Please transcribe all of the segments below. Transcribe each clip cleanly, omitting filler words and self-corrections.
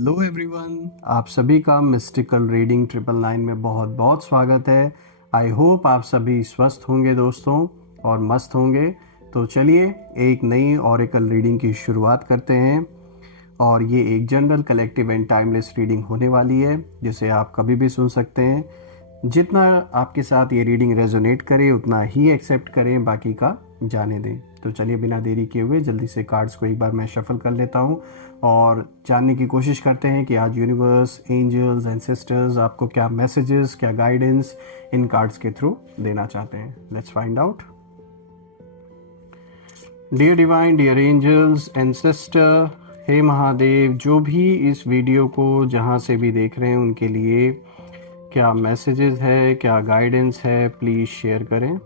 Hello everyone, आप सभी का मिस्टिकल रीडिंग 999 में बहुत बहुत स्वागत है। आई होप आप सभी स्वस्थ होंगे दोस्तों और मस्त होंगे। तो चलिए एक नई ऑरेकल रीडिंग की शुरुआत करते हैं। और ये एक general collective and timeless reading होने वाली है जिसे आप कभी भी सुन सकते हैं। जितना आपके साथ ये रीडिंग रेजोनेट करे उतना ही एक्सेप्ट करें, बाकी का जाने दें। तो चलिए बिना देरी किए हुए जल्दी से कार्ड्स को एक बार मैं शफल कर लेता हूँ और जानने की कोशिश करते हैं कि आज यूनिवर्स, एंजल्स एंड सिस्टर्स आपको क्या मैसेजेस, क्या गाइडेंस इन कार्ड्स के थ्रू देना चाहते हैं। Let's find out. Dear divine, dear angels and sister, हे महादेव, जो भी इस वीडियो को जहाँ से भी देख रहे हैं उनके लिए क्या मैसेजेस है, क्या गाइडेंस है, प्लीज़ शेयर करें।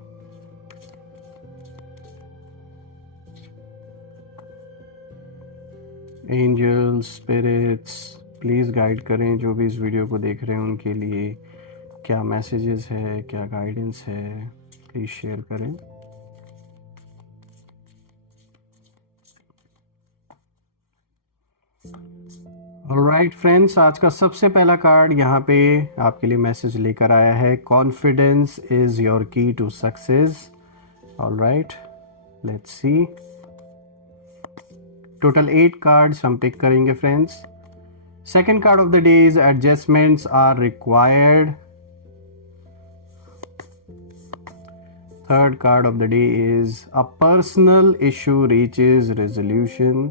एंजल्स, स्पिरिट्स, प्लीज़ गाइड करें जो भी इस वीडियो को देख रहे हैं उनके लिए क्या मैसेजेस है, क्या गाइडेंस है, प्लीज़ शेयर करें। ऑलराइट फ्रेंड्स, आज का सबसे पहला कार्ड यहाँ पे आपके लिए मैसेज लेकर आया है, confidence is your key to success. Alright, let's see. Total 8 cards हम पिक करेंगे friends. Second card of the day is adjustments are required. Third card of the day is a personal issue reaches resolution.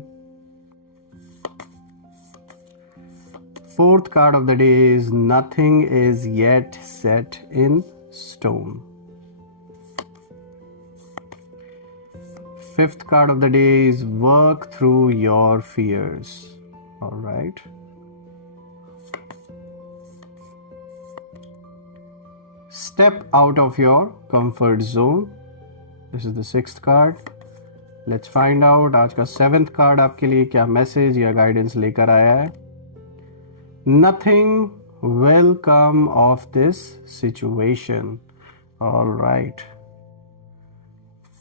Fourth card of the day is nothing is yet set in stone. Fifth card of the day is work through your fears. All right. Step out of your comfort zone. This is the sixth card. Let's find out आज का 7th card आपके लिए क्या message या guidance लेकर आया है। Nothing will come of this situation. All right.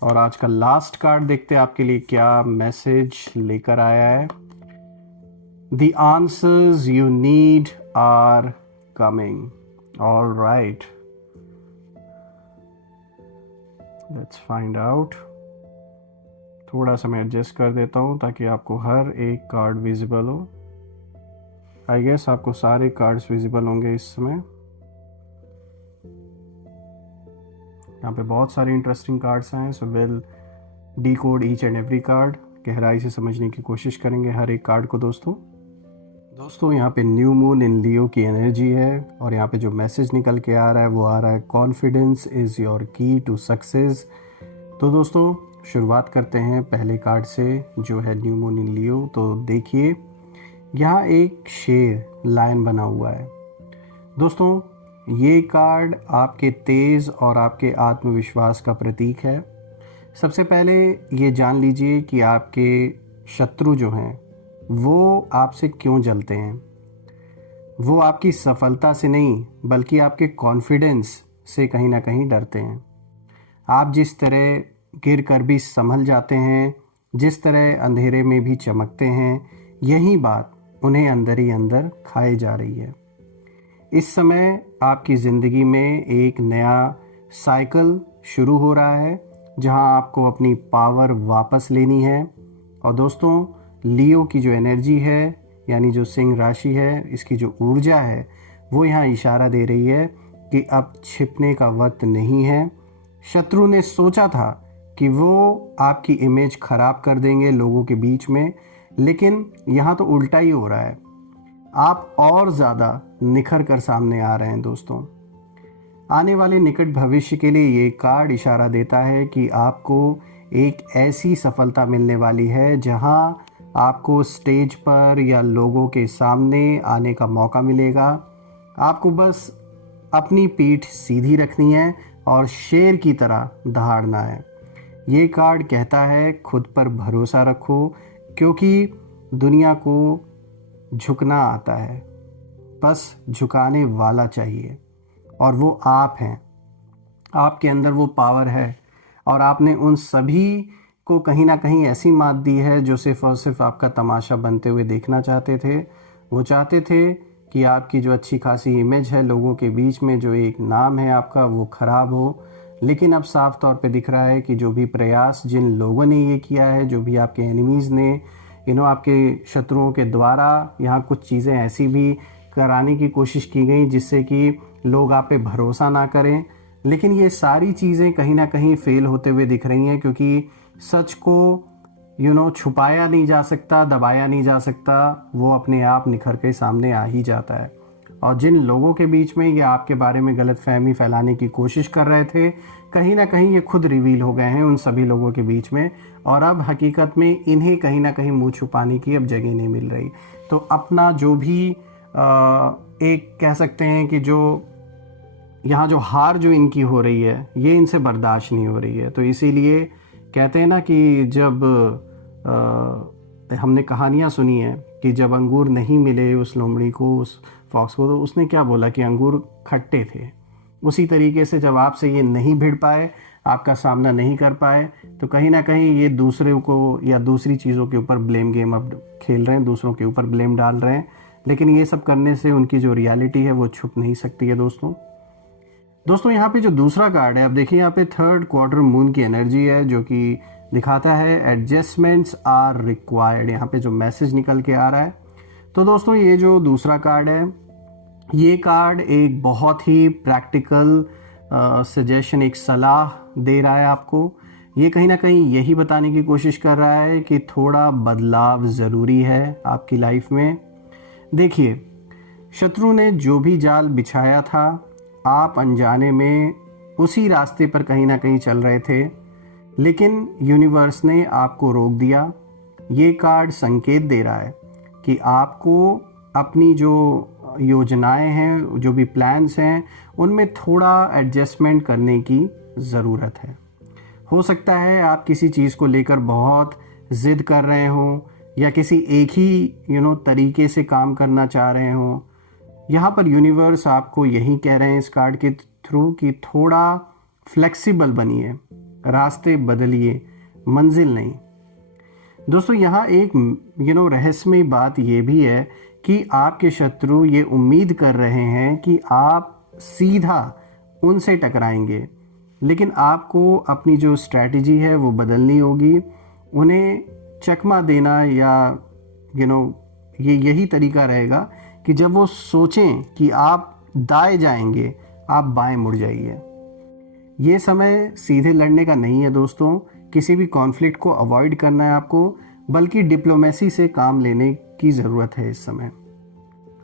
और आज का लास्ट कार्ड देखते हैं आपके लिए क्या मैसेज लेकर आया है। The answers you need are coming. All right. Let's find out. थोड़ा सा मैं एडजस्ट कर देता हूँ ताकि आपको हर एक कार्ड विजिबल हो। आई गेस आपको सारे कार्ड्स विजिबल होंगे इस समय। यहाँ पे बहुत सारे इंटरेस्टिंग कार्ड्स हैं, so will decode each and every card. गहराई से समझने की कोशिश करेंगे हर एक कार्ड को दोस्तों यहाँ पे न्यू मून इन लियो की एनर्जी है और यहाँ पे जो मैसेज निकल के आ रहा है वो आ रहा है, confidence is your key to success. तो दोस्तों शुरुआत करते हैं पहले कार्ड से जो है न्यू मून इन लियो। तो देखिए यहाँ एक शेर लायन बना हुआ है। दोस्तों ये कार्ड आपके तेज़ और आपके आत्मविश्वास का प्रतीक है। सबसे पहले ये जान लीजिए कि आपके शत्रु जो हैं वो आपसे क्यों जलते हैं। वो आपकी सफलता से नहीं बल्कि आपके कॉन्फिडेंस से कहीं ना कहीं डरते हैं। आप जिस तरह गिर कर भी संभल जाते हैं, जिस तरह अंधेरे में भी चमकते हैं, यही बात उन्हें अंदर ही अंदर खाए जा रही है। इस समय आपकी ज़िंदगी में एक नया साइकिल शुरू हो रहा है जहां आपको अपनी पावर वापस लेनी है। और दोस्तों लियो की जो एनर्जी है यानी जो सिंह राशि है, इसकी जो ऊर्जा है वो यहाँ इशारा दे रही है कि अब छिपने का वक्त नहीं है। शत्रु ने सोचा था कि वो आपकी इमेज खराब कर देंगे लोगों के बीच में, लेकिन यहाँ तो उल्टा ही हो रहा है। आप और ज़्यादा निखर कर सामने आ रहे हैं दोस्तों। आने वाले निकट भविष्य के लिए ये कार्ड इशारा देता है कि आपको एक ऐसी सफलता मिलने वाली है जहाँ आपको स्टेज पर या लोगों के सामने आने का मौका मिलेगा। आपको बस अपनी पीठ सीधी रखनी है और शेर की तरह दहाड़ना है। ये कार्ड कहता है खुद पर भरोसा रखो क्योंकि दुनिया को झुकना आता है, बस झुकाने वाला चाहिए और वो आप हैं। आपके अंदर वो पावर है और आपने उन सभी को कहीं ना कहीं ऐसी मात दी है जो सिर्फ और सिर्फ आपका तमाशा बनते हुए देखना चाहते थे, वो चाहते थे कि आपकी जो अच्छी खासी इमेज है लोगों के बीच में, जो एक नाम है आपका, वो ख़राब हो। लेकिन अब साफ तौर पे दिख रहा है कि जो भी प्रयास जिन लोगों ने ये किया है, जो भी आपके एनिमीज़ ने आपके शत्रुओं के द्वारा यहाँ कुछ चीज़ें ऐसी भी कराने की कोशिश की गई जिससे कि लोग आप पे भरोसा ना करें, लेकिन ये सारी चीज़ें कहीं ना कहीं फेल होते हुए दिख रही हैं, क्योंकि सच को छुपाया नहीं जा सकता, दबाया नहीं जा सकता, वो अपने आप निखर के सामने आ ही जाता है। और जिन लोगों के बीच में ये आपके बारे में गलतफहमी फैलाने की कोशिश कर रहे थे, कहीं ना कहीं ये खुद रिवील हो गए हैं उन सभी लोगों के बीच में, और अब हकीकत में इन्हें कहीं ना कहीं मुंह छुपाने की अब जगह नहीं मिल रही। तो अपना जो भी एक कह सकते हैं कि जो यहाँ जो हार जो इनकी हो रही है, ये इनसे बर्दाश्त नहीं हो रही है। तो इसीलिए कहते हैं ना कि जब हमने कहानियाँ सुनी है कि जब अंगूर नहीं मिले उस लोमड़ी को, उस फॉक्स को, तो उसने क्या बोला कि अंगूर खट्टे थे। उसी तरीके से जब आपसे ये नहीं भिड़ पाए, आपका सामना नहीं कर पाए, तो कहीं ना कहीं ये दूसरे को या दूसरी चीज़ों के ऊपर ब्लेम गेम अब खेल रहे हैं, दूसरों के ऊपर ब्लेम डाल रहे हैं। लेकिन ये सब करने से उनकी जो रियलिटी है वो छुप नहीं सकती है दोस्तों यहाँ पे जो दूसरा कार्ड है, आप देखिए यहाँ पे थर्ड क्वार्टर मून की एनर्जी है, जो कि दिखाता है एडजस्टमेंट्स आर रिक्वायर्ड। यहाँ पे जो मैसेज निकल के आ रहा है, तो दोस्तों ये जो दूसरा कार्ड है, ये कार्ड एक बहुत ही प्रैक्टिकल सजेशन, एक सलाह दे रहा है आपको। ये कहीं ना कहीं यही बताने की कोशिश कर रहा है कि थोड़ा बदलाव ज़रूरी है आपकी लाइफ में। देखिए, शत्रु ने जो भी जाल बिछाया था, आप अनजाने में उसी रास्ते पर कहीं ना कहीं चल रहे थे, लेकिन यूनिवर्स ने आपको रोक दिया। ये कार्ड संकेत दे रहा है कि आपको अपनी जो योजनाएं हैं, जो भी प्लान्स हैं, उनमें थोड़ा एडजस्टमेंट करने की ज़रूरत है। हो सकता है आप किसी चीज़ को लेकर बहुत ज़िद कर रहे हों, या किसी एक ही तरीके से काम करना चाह रहे हों। यहाँ पर यूनिवर्स आपको यही कह रहे हैं इस कार्ड के थ्रू कि थोड़ा फ्लेक्सिबल बनिए, रास्ते बदलिए, मंजिल नहीं। दोस्तों यहाँ एक रहस्यमयी बात ये भी है कि आपके शत्रु ये उम्मीद कर रहे हैं कि आप सीधा उनसे टकराएंगे, लेकिन आपको अपनी जो स्ट्रैटेजी है वो बदलनी होगी। उन्हें चकमा देना या यही तरीका रहेगा कि जब वो सोचें कि आप दाएं जाएंगे, आप बाएं मुड़ जाइए। ये समय सीधे लड़ने का नहीं है दोस्तों, किसी भी कॉन्फ्लिक्ट को अवॉइड करना है आपको, बल्कि डिप्लोमेसी से काम लेने की ज़रूरत है इस समय।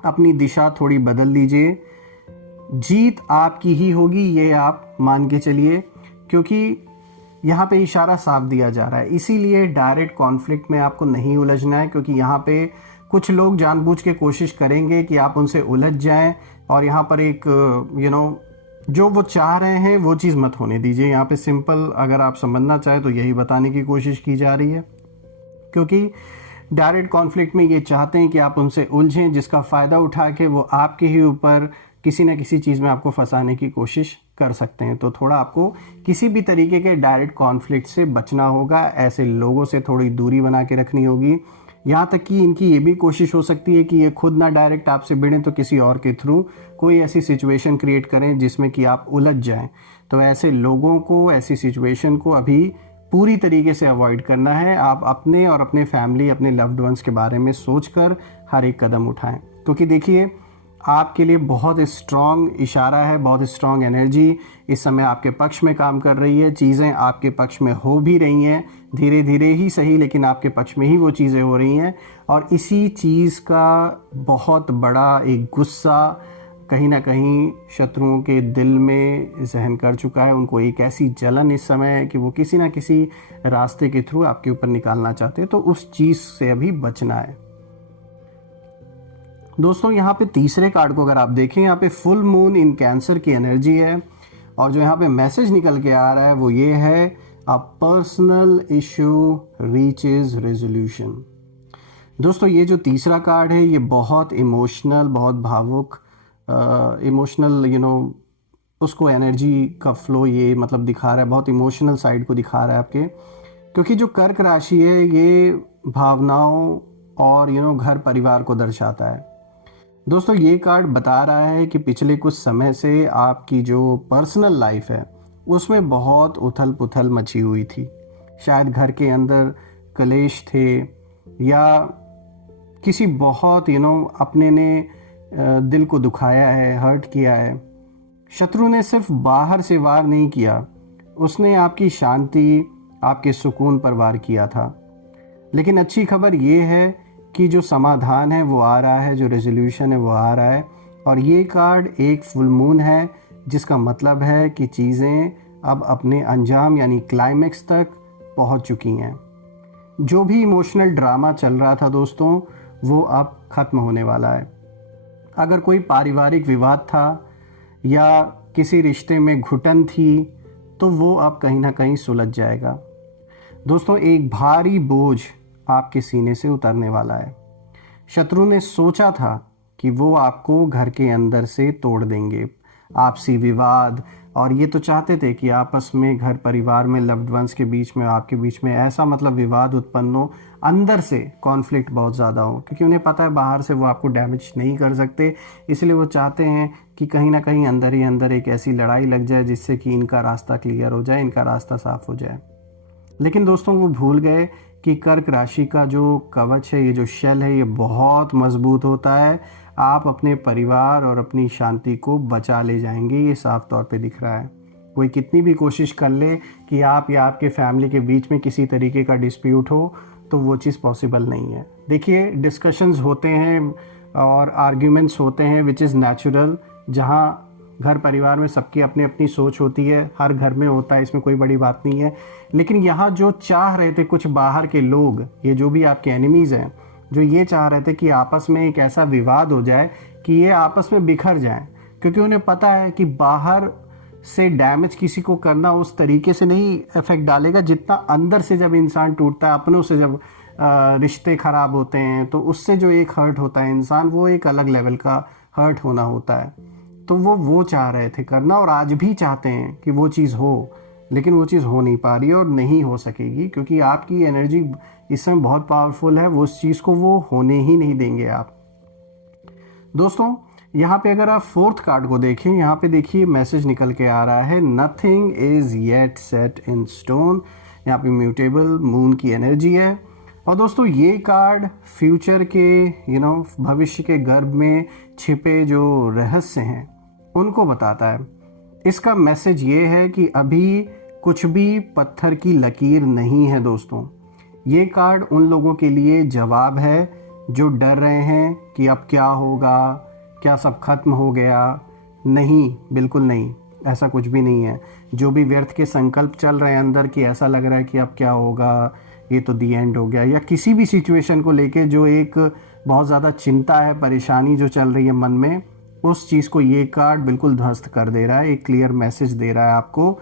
अपनी दिशा थोड़ी बदल लीजिए, जीत आपकी ही होगी, ये आप मान के चलिए, क्योंकि यहाँ पे इशारा साफ दिया जा रहा है। इसीलिए डायरेक्ट कॉन्फ्लिक्ट में आपको नहीं उलझना है, क्योंकि यहाँ पे कुछ लोग जानबूझ के कोशिश करेंगे कि आप उनसे उलझ जाएं, और यहाँ पर एक जो वो चाह रहे हैं वो चीज़ मत होने दीजिए। यहाँ पे सिंपल अगर आप समझना चाहें तो यही बताने की कोशिश की जा रही है, क्योंकि डायरेक्ट कॉन्फ्लिक्ट में ये चाहते हैं कि आप उनसे उलझें, जिसका फ़ायदा उठा के वो आपके ही ऊपर किसी न किसी चीज़ में आपको फंसाने की कोशिश कर सकते हैं। तो थोड़ा आपको किसी भी तरीके के डायरेक्ट कॉन्फ्लिक्ट से बचना होगा, ऐसे लोगों से थोड़ी दूरी बना के रखनी होगी। यहाँ तक कि इनकी ये भी कोशिश हो सकती है कि ये खुद ना डायरेक्ट आपसे भिड़ें, तो किसी और के थ्रू कोई ऐसी सिचुएशन क्रिएट करें जिसमें कि आप उलझ जाएं। तो ऐसे लोगों को, ऐसी सिचुएशन को अभी पूरी तरीके से अवॉइड करना है। आप अपने और अपने फैमिली, अपने लव्ड वंस के बारे में सोचकर हर एक कदम उठाएं, क्योंकि देखिए आपके लिए बहुत स्ट्रॉन्ग इशारा है, बहुत स्ट्रॉन्ग एनर्जी इस समय आपके पक्ष में काम कर रही है। चीज़ें आपके पक्ष में हो भी रही हैं, धीरे धीरे ही सही, लेकिन आपके पक्ष में ही वो चीज़ें हो रही हैं। और इसी चीज़ का बहुत बड़ा एक गुस्सा कहीं ना कहीं शत्रुओं के दिल में जहन कर चुका है। उनको एक ऐसी जलन इस समय है कि वो किसी ना किसी रास्ते के थ्रू आपके ऊपर निकालना चाहते हैं, तो उस चीज़ से अभी बचना है। दोस्तों यहाँ पे तीसरे कार्ड को अगर आप देखें, यहाँ पे फुल मून इन कैंसर की एनर्जी है, और जो यहाँ पे मैसेज निकल के आ रहा है वो ये है, a personal issue reaches resolution. दोस्तों ये जो तीसरा कार्ड है ये बहुत इमोशनल, बहुत भावुक इमोशनल उसको एनर्जी का फ्लो ये मतलब दिखा रहा है, बहुत इमोशनल साइड को दिखा रहा है आपके, क्योंकि जो कर्क राशि है ये भावनाओं और घर परिवार को दर्शाता है। दोस्तों ये कार्ड बता रहा है कि पिछले कुछ समय से आपकी जो पर्सनल लाइफ है उसमें बहुत उथल पुथल मची हुई थी। शायद घर के अंदर कलेश थे, या किसी बहुत अपने ने दिल को दुखाया है, हर्ट किया है। शत्रु ने सिर्फ बाहर से वार नहीं किया, उसने आपकी शांति, आपके सुकून पर वार किया था। लेकिन अच्छी खबर ये है कि जो समाधान है वो आ रहा है, जो रेजोल्यूशन है वो आ रहा है। और ये कार्ड एक फुल मून है, जिसका मतलब है कि चीज़ें अब अपने अंजाम यानी क्लाइमेक्स तक पहुंच चुकी हैं। जो भी इमोशनल ड्रामा चल रहा था दोस्तों, वो अब ख़त्म होने वाला है। अगर कोई पारिवारिक विवाद था या किसी रिश्ते में घुटन थी, तो वो अब कहीं ना कहीं सुलझ जाएगा। दोस्तों एक भारी बोझ आपके सीने से उतरने वाला है। शत्रु ने सोचा था कि वो आपको घर के अंदर से तोड़ देंगे, आपसी विवाद, और ये तो चाहते थे कि आपस में, घर परिवार में, लव्ड वंस के बीच में, आपके बीच में ऐसा विवाद उत्पन्न हो, अंदर से कॉन्फ्लिक्ट बहुत ज़्यादा हो, क्योंकि उन्हें पता है बाहर से वो आपको डैमेज नहीं कर सकते। इसलिए वो चाहते हैं कि कहीं ना कहीं अंदर ही अंदर एक ऐसी लड़ाई लग जाए जिससे कि इनका रास्ता क्लियर हो जाए, इनका रास्ता साफ हो जाए। लेकिन दोस्तों वो भूल गए कि कर्क राशि का जो कवच है, ये जो शेल है, ये बहुत मजबूत होता है। आप अपने परिवार और अपनी शांति को बचा ले जाएंगे, ये साफ तौर पे दिख रहा है। कोई कितनी भी कोशिश कर ले कि आप या आपके फैमिली के बीच में किसी तरीके का डिस्प्यूट हो, तो वो चीज़ पॉसिबल नहीं है। देखिए डिस्कशंस होते हैं और आर्ग्यूमेंट्स होते हैं, विच इज़ नेचुरल। जहाँ घर परिवार में सबकी अपनी अपनी सोच होती है, हर घर में होता है, इसमें कोई बड़ी बात नहीं है। लेकिन यहाँ जो चाह रहे थे कुछ बाहर के लोग, ये जो भी आपके एनिमीज़ हैं, जो ये चाह रहे थे कि आपस में एक ऐसा विवाद हो जाए कि ये आपस में बिखर जाएं, क्योंकि उन्हें पता है कि बाहर से डैमेज किसी को करना उस तरीके से नहीं इफेक्ट डालेगा जितना अंदर से जब इंसान टूटता है, अपनों से जब रिश्ते ख़राब होते हैं, तो उससे जो एक हर्ट होता है इंसान, वो एक अलग लेवल का हर्ट होना होता है। तो वो चाह रहे थे करना, और आज भी चाहते हैं कि वो चीज़ हो, लेकिन वो चीज़ हो नहीं पा रही है और नहीं हो सकेगी, क्योंकि आपकी एनर्जी इस समय बहुत पावरफुल है। वो उस चीज़ को वो होने ही नहीं देंगे आप। दोस्तों यहाँ पे अगर आप फोर्थ कार्ड को देखें, यहाँ पे देखिए मैसेज निकल के आ रहा है, nothing is yet set in stone. यहाँ पे म्यूटेबल मून की एनर्जी है। और दोस्तों ये कार्ड फ्यूचर के भविष्य के गर्भ में छिपे जो रहस्य हैं उनको बताता है। इसका मैसेज ये है कि अभी कुछ भी पत्थर की लकीर नहीं है दोस्तों। ये कार्ड उन लोगों के लिए जवाब है जो डर रहे हैं कि अब क्या होगा, क्या सब खत्म हो गया। नहीं, बिल्कुल नहीं, ऐसा कुछ भी नहीं है। जो भी व्यर्थ के संकल्प चल रहे हैं अंदर कि ऐसा लग रहा है कि अब क्या होगा, ये तो दी एंड हो गया, या किसी भी सिचुएशन को लेके जो एक बहुत ज़्यादा चिंता है, परेशानी जो चल रही है मन में, उस चीज़ को ये कार्ड बिल्कुल ध्वस्त कर दे रहा है। एक क्लियर मैसेज दे रहा है आपको,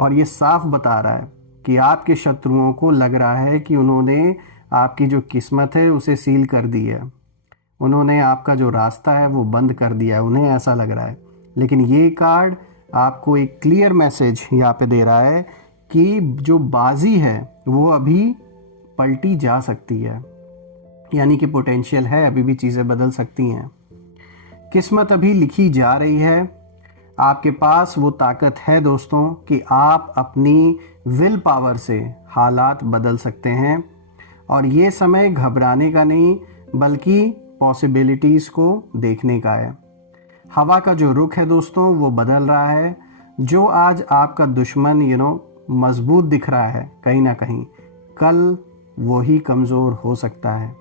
और ये साफ बता रहा है कि आपके शत्रुओं को लग रहा है कि उन्होंने आपकी जो किस्मत है उसे सील कर दी है, उन्होंने आपका जो रास्ता है वो बंद कर दिया है, उन्हें ऐसा लग रहा है। लेकिन ये कार्ड आपको एक क्लियर मैसेज यहाँ पे दे रहा है कि जो बाजी है वो अभी पलटी जा सकती है, यानी कि पोटेंशियल है, अभी भी चीज़ें बदल सकती हैं। किस्मत अभी लिखी जा रही है। आपके पास वो ताकत है दोस्तों कि आप अपनी विल पावर से हालात बदल सकते हैं। और ये समय घबराने का नहीं, बल्कि पॉसिबिलिटीज़ को देखने का है। हवा का जो रुख है दोस्तों वो बदल रहा है। जो आज आपका दुश्मन मजबूत दिख रहा है, कहीं ना कहीं कल वो ही कमज़ोर हो सकता है।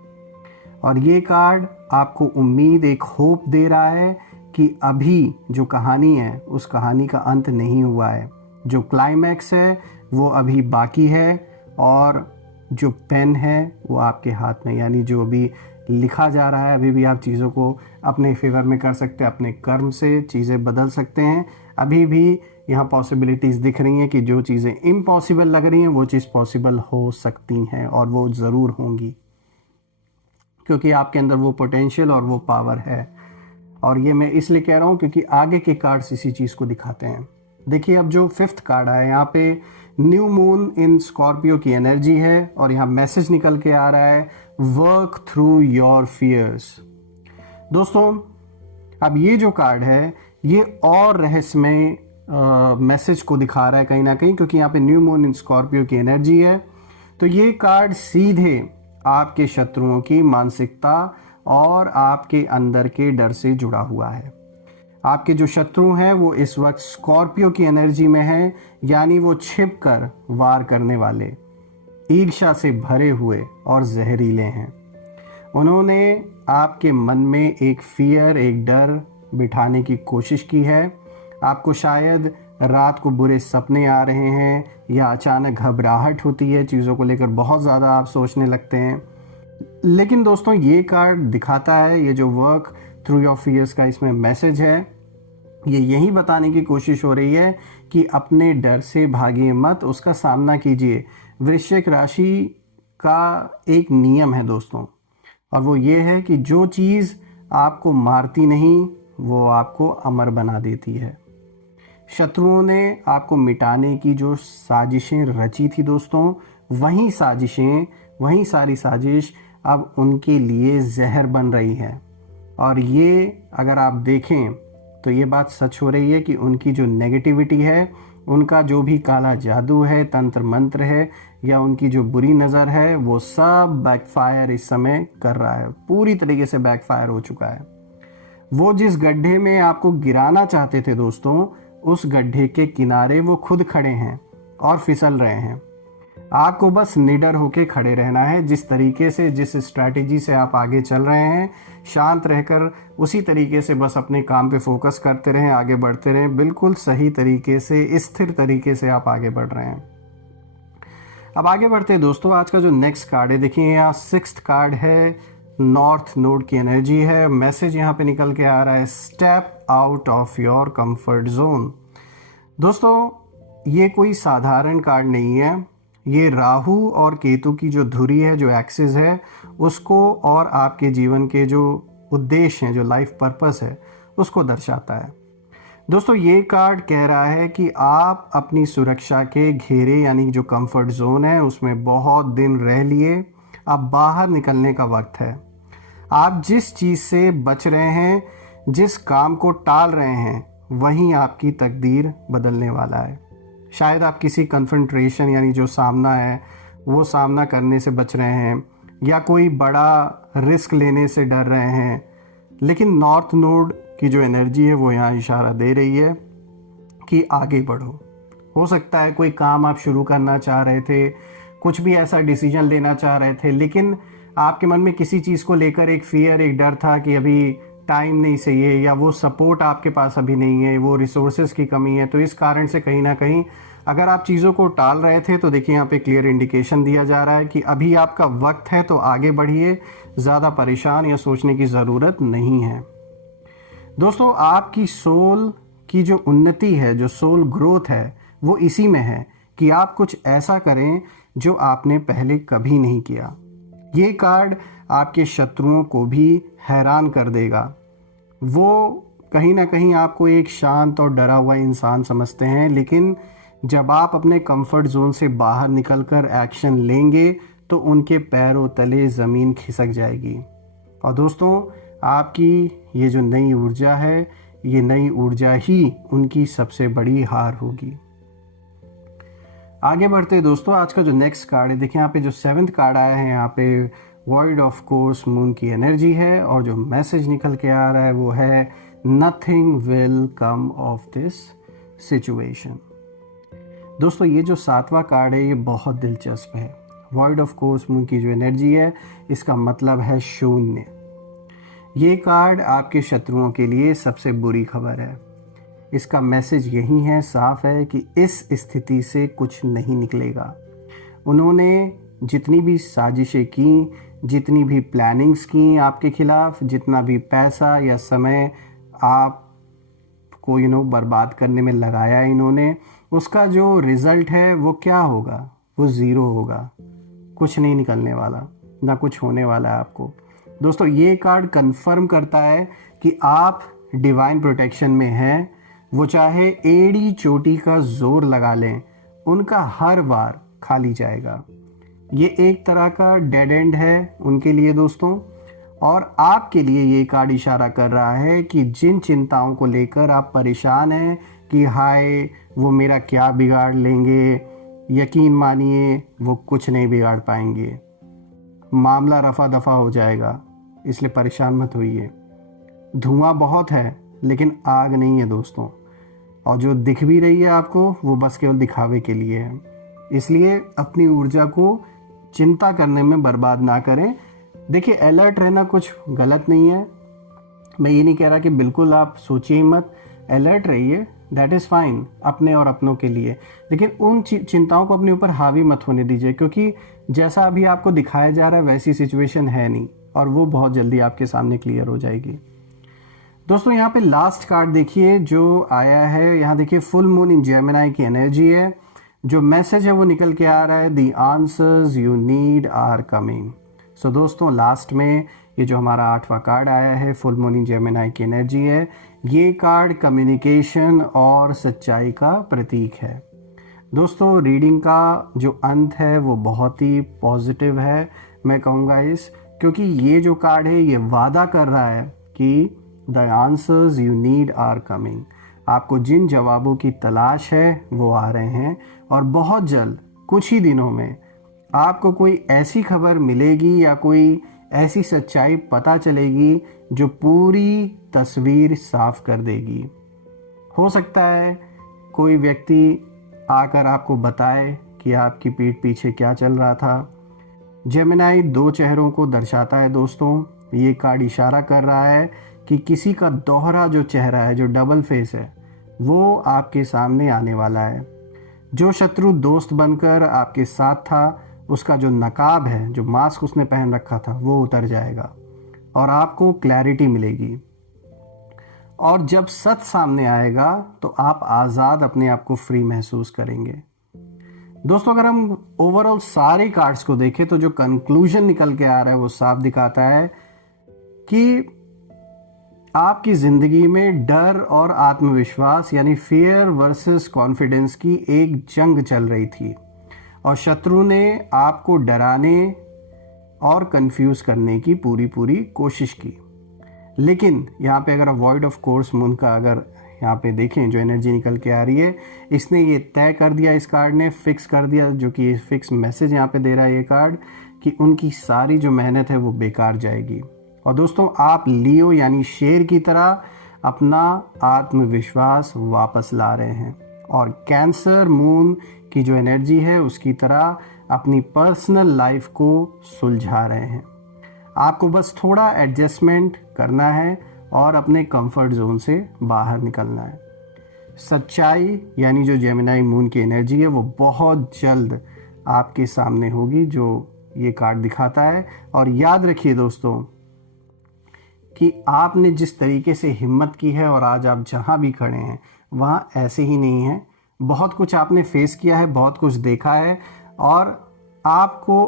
और ये कार्ड आपको उम्मीद, एक होप दे रहा है कि अभी जो कहानी है उस कहानी का अंत नहीं हुआ है। जो क्लाइमैक्स है वो अभी बाकी है, और जो पेन है वो आपके हाथ में, यानी जो अभी लिखा जा रहा है, अभी भी आप चीज़ों को अपने फेवर में कर सकते हैं, अपने कर्म से चीज़ें बदल सकते हैं। अभी भी यहाँ पॉसिबिलिटीज़ दिख रही हैं कि जो चीज़ें इम्पॉसिबल लग रही हैं वो चीज़ पॉसिबल हो सकती हैं, और वो ज़रूर होंगी, क्योंकि आपके अंदर वो पोटेंशियल और वो पावर है। और ये मैं इसलिए कह रहा हूँ क्योंकि आगे के कार्ड्स इसी चीज़ को दिखाते हैं। देखिए अब जो फिफ्थ कार्ड है, यहाँ पे न्यू मून इन स्कॉर्पियो की एनर्जी है, और यहाँ मैसेज निकल के आ रहा है, वर्क थ्रू योर फियर्स। दोस्तों अब ये जो कार्ड है ये और रहस्यमय मैसेज को दिखा रहा है कहीं ना कहीं, क्योंकि यहाँ पे न्यू मून इन स्कॉर्पियो की एनर्जी है। तो ये कार्ड सीधे आपके शत्रुओं की मानसिकता और आपके अंदर के डर से जुड़ा हुआ है। आपके जो शत्रु हैं वो इस वक्त स्कॉर्पियो की एनर्जी में हैं, यानी वो छिप कर वार करने वाले, ईर्ष्या से भरे हुए और जहरीले हैं। उन्होंने आपके मन में एक फियर, एक डर बिठाने की कोशिश की है। आपको शायद रात को बुरे सपने आ रहे हैं या अचानक घबराहट होती है, चीज़ों को लेकर बहुत ज़्यादा आप सोचने लगते हैं। लेकिन दोस्तों ये कार्ड दिखाता है, ये जो वर्क थ्रू योर फियर्स का इसमें मैसेज है, ये यही बताने की कोशिश हो रही है कि अपने डर से भागिए मत, उसका सामना कीजिए। वृश्चिक राशि का एक नियम है दोस्तों, और वो ये है कि जो चीज़ आपको मारती नहीं वो आपको अमर बना देती है। शत्रुओं ने आपको मिटाने की जो साजिशें रची थी दोस्तों, वही साजिशें, वही सारी साजिश अब उनके लिए जहर बन रही है। और ये अगर आप देखें तो ये बात सच हो रही है कि उनकी जो नेगेटिविटी है, उनका जो भी काला जादू है, तंत्र मंत्र है, या उनकी जो बुरी नज़र है, वो सब बैकफायर इस समय कर रहा है, पूरी तरीके से बैकफायर हो चुका है। वो जिस गड्ढे में आपको गिराना चाहते थे दोस्तों, उस गड्ढे के किनारे वो खुद खड़े हैं और फिसल रहे हैं। आपको बस निडर होकर खड़े रहना है। जिस तरीके से, जिस स्ट्रैटेजी से आप आगे चल रहे हैं, शांत रहकर उसी तरीके से बस अपने काम पे फोकस करते रहें, आगे बढ़ते रहें। बिल्कुल सही तरीके से, स्थिर तरीके से आप आगे बढ़ रहे हैं। अब आगे बढ़ते हैं दोस्तों। आज का जो नेक्स्ट कार्ड है, देखिए यहाँ 6th कार्ड है, नॉर्थ नोड की एनर्जी है। मैसेज यहाँ पे निकल के आ रहा है, step out of your comfort zone. दोस्तों ये कोई साधारण कार्ड नहीं है, ये राहु और केतु की जो धुरी है, जो एक्सिस है, उसको और आपके जीवन के जो उद्देश्य हैं, जो लाइफ पर्पस है, उसको दर्शाता है। दोस्तों ये कार्ड कह रहा है कि आप अपनी सुरक्षा के घेरे, यानी जो कंफर्ट जोन है, उसमें बहुत दिन रह लिए, अब बाहर निकलने का वक्त है। आप जिस चीज़ से बच रहे हैं, जिस काम को टाल रहे हैं, वहीं आपकी तकदीर बदलने वाला है। शायद आप किसी कन्फ्रंट्रेशन, यानी जो सामना है, वो सामना करने से बच रहे हैं, या कोई बड़ा रिस्क लेने से डर रहे हैं। लेकिन नॉर्थ नोड की जो एनर्जी है वो यहाँ इशारा दे रही है कि आगे बढ़ो। हो सकता है कोई काम आप शुरू करना चाह रहे थे, कुछ भी ऐसा डिसीजन लेना चाह रहे थे, लेकिन आपके मन में किसी चीज़ को लेकर एक फियर, एक डर था कि अभी टाइम नहीं सही है, या वो सपोर्ट आपके पास अभी नहीं है, वो रिसोर्सेज की कमी है। तो इस कारण से कहीं ना कहीं अगर आप चीज़ों को टाल रहे थे, तो देखिए यहाँ पे क्लियर इंडिकेशन दिया जा रहा है कि अभी आपका वक्त है, तो आगे बढ़िए, ज़्यादा परेशान या सोचने की ज़रूरत नहीं है। दोस्तों आपकी सोल की जो उन्नति है, जो सोल ग्रोथ है, वो इसी में है कि आप कुछ ऐसा करें जो आपने पहले कभी नहीं किया। ये कार्ड आपके शत्रुओं को भी हैरान कर देगा। वो कहीं ना कहीं आपको एक शांत और डरा हुआ इंसान समझते हैं, लेकिन जब आप अपने कंफर्ट जोन से बाहर निकलकर एक्शन लेंगे तो उनके पैरों तले ज़मीन खिसक जाएगी। और दोस्तों आपकी ये जो नई ऊर्जा है, ये नई ऊर्जा ही उनकी सबसे बड़ी हार होगी। आगे बढ़ते दोस्तों। आज का जो नेक्स्ट कार्ड है, देखिए यहाँ पे जो 7th कार्ड आया है, यहाँ पे वॉइड ऑफ कोर्स मून की एनर्जी है, और जो मैसेज निकल के आ रहा है वो है, nothing will come of this situation. दोस्तों ये जो 7वां कार्ड है, ये बहुत दिलचस्प है। वॉइड ऑफ कोर्स मून की जो एनर्जी है, इसका मतलब है शून्य। ये कार्ड आपके शत्रुओं के लिए सबसे बुरी खबर है। इसका मैसेज यही है, साफ है, कि इस स्थिति से कुछ नहीं निकलेगा। उन्होंने जितनी भी साजिशें की, जितनी भी प्लानिंग्स की आपके खिलाफ, जितना भी पैसा या समय आपको बर्बाद करने में लगाया इन्होंने, उसका जो रिज़ल्ट है वो क्या होगा? वो ज़ीरो होगा। कुछ नहीं निकलने वाला, ना कुछ होने वाला है आपको। दोस्तों ये कार्ड कंफर्म करता है कि आप डिवाइन प्रोटेक्शन में हैं। वो चाहे एड़ी चोटी का जोर लगा लें, उनका हर वार खाली जाएगा। ये एक तरह का डेड एंड है उनके लिए दोस्तों। और आपके लिए ये कार्ड इशारा कर रहा है कि जिन चिंताओं को लेकर आप परेशान हैं कि हाय वो मेरा क्या बिगाड़ लेंगे, यकीन मानिए वो कुछ नहीं बिगाड़ पाएंगे। मामला रफा दफा हो जाएगा, इसलिए परेशान मत होइए। धुआं बहुत है लेकिन आग नहीं है दोस्तों, और जो दिख भी रही है आपको वो बस केवल दिखावे के लिए है। इसलिए अपनी ऊर्जा को चिंता करने में बर्बाद ना करें। देखिए, अलर्ट रहना कुछ गलत नहीं है, मैं ये नहीं कह रहा कि बिल्कुल आप सोचिए ही मत, अलर्ट रहिए, दैट इज़ फाइन अपने और अपनों के लिए। लेकिन उन चिंताओं को अपने ऊपर हावी मत होने दीजिए, क्योंकि जैसा अभी आपको दिखाया जा रहा है वैसी सिचुएशन है नहीं, और वो बहुत जल्दी आपके सामने क्लियर हो जाएगी। दोस्तों यहाँ पे लास्ट कार्ड देखिए जो आया है, यहाँ देखिए फुल मून इन जेमिनी की एनर्जी है। जो मैसेज है वो निकल के आ रहा है, the answers you need are coming. So दोस्तों लास्ट में ये जो हमारा 8वां कार्ड आया है, फुल मून इन जेमिनी की एनर्जी है, ये कार्ड कम्युनिकेशन और सच्चाई का प्रतीक है। दोस्तों रीडिंग का जो अंत है वो बहुत ही पॉजिटिव है, मैं कहूँगा क्योंकि ये जो कार्ड है ये वादा कर रहा है कि the answers you need are coming. आपको जिन जवाबों की तलाश है वो आ रहे हैं, और बहुत जल्द कुछ ही दिनों में आपको कोई ऐसी खबर मिलेगी या कोई ऐसी सच्चाई पता चलेगी जो पूरी तस्वीर साफ कर देगी। हो सकता है कोई व्यक्ति आकर आपको बताए कि आपकी पीठ पीछे क्या चल रहा था। जेमिनी 2 चेहरों को दर्शाता है दोस्तों। ये कार्ड इशारा कर रहा है कि किसी का दोहरा जो चेहरा है, जो डबल फेस है, वो आपके सामने आने वाला है। जो शत्रु दोस्त बनकर आपके साथ था, उसका जो नकाब है, जो मास्क उसने पहन रखा था, वो उतर जाएगा और आपको क्लैरिटी मिलेगी। और जब सच सामने आएगा तो आप आज़ाद अपने आप को फ्री महसूस करेंगे। दोस्तों अगर हम ओवरऑल सारे कार्ड्स को देखें तो जो कंक्लूजन निकल के आ रहा है वो साफ दिखाता है कि आपकी ज़िंदगी में डर और आत्मविश्वास यानी फियर वर्सेस कॉन्फिडेंस की एक जंग चल रही थी, और शत्रु ने आपको डराने और कंफ्यूज करने की पूरी कोशिश की। लेकिन यहाँ पे अगर अवॉइड ऑफ कोर्स मून का अगर यहाँ पे देखें जो एनर्जी निकल के आ रही है, इसने ये तय कर दिया, इस कार्ड ने फिक्स कर दिया, जो कि ये फिक्स मैसेज यहाँ पे दे रहा है ये कार्ड, कि उनकी सारी जो मेहनत है वो बेकार जाएगी। और दोस्तों आप लियो यानी शेर की तरह अपना आत्मविश्वास वापस ला रहे हैं, और कैंसर मून की जो एनर्जी है उसकी तरह अपनी पर्सनल लाइफ को सुलझा रहे हैं। आपको बस थोड़ा एडजस्टमेंट करना है और अपने कंफर्ट जोन से बाहर निकलना है। सच्चाई यानी जो जेमिनी मून की एनर्जी है वो बहुत जल्द आपके सामने होगी, जो ये कार्ड दिखाता है। और याद रखिए दोस्तों कि आपने जिस तरीके से हिम्मत की है और आज आप जहाँ भी खड़े हैं वहाँ ऐसे ही नहीं है। बहुत कुछ आपने फेस किया है, बहुत कुछ देखा है, और आपको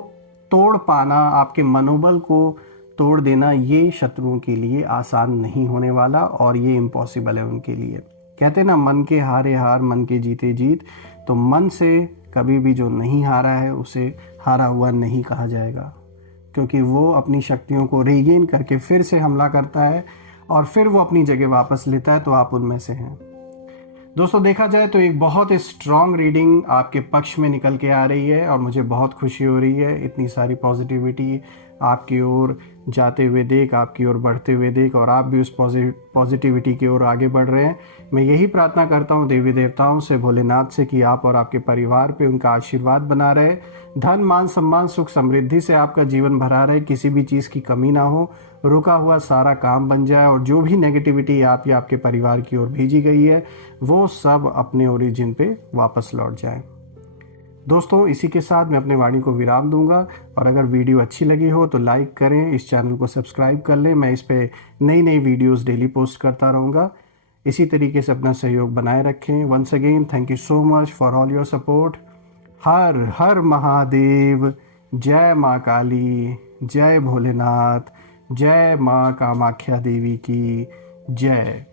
तोड़ पाना, आपके मनोबल को तोड़ देना, ये शत्रुओं के लिए आसान नहीं होने वाला, और ये इम्पॉसिबल है उनके लिए। कहते हैं ना, मन के हारे हार, मन के जीते जीत। तो मन से कभी भी जो नहीं हारा है उसे हारा हुआ नहीं कहा जाएगा, क्योंकि वो अपनी शक्तियों को रीगेन करके फिर से हमला करता है और फिर वो अपनी जगह वापस लेता है। तो आप उनमें से हैं दोस्तों। देखा जाए तो एक बहुत स्ट्रॉन्ग रीडिंग आपके पक्ष में निकल के आ रही है, और मुझे बहुत खुशी हो रही है। इतनी सारी पॉजिटिविटी आपकी ओर जाते हुए देख, आपकी ओर बढ़ते हुए देख, और आप भी उस पॉजिटिविटी की ओर आगे बढ़ रहे हैं। मैं यही प्रार्थना करता हूँ देवी देवताओं से, भोलेनाथ से, कि आप और आपके परिवार पे उनका आशीर्वाद बना रहे। धन मान सम्मान सुख समृद्धि से आपका जीवन भरा रहे, किसी भी चीज़ की कमी ना हो, रुका हुआ सारा काम बन जाए, और जो भी नेगेटिविटी आप या आपके परिवार की ओर भेजी गई है वो सब अपने ओरिजिन पे वापस लौट जाए। दोस्तों इसी के साथ मैं अपने वाणी को विराम दूंगा, और अगर वीडियो अच्छी लगी हो तो लाइक करें, इस चैनल को सब्सक्राइब कर लें। मैं इस पे नई वीडियोस डेली पोस्ट करता रहूँगा। इसी तरीके से अपना सहयोग बनाए रखें। Once again thank you so much for all your support. हर हर महादेव। जय माँ काली, जय भोलेनाथ, जय माँ कामाख्या देवी की जय।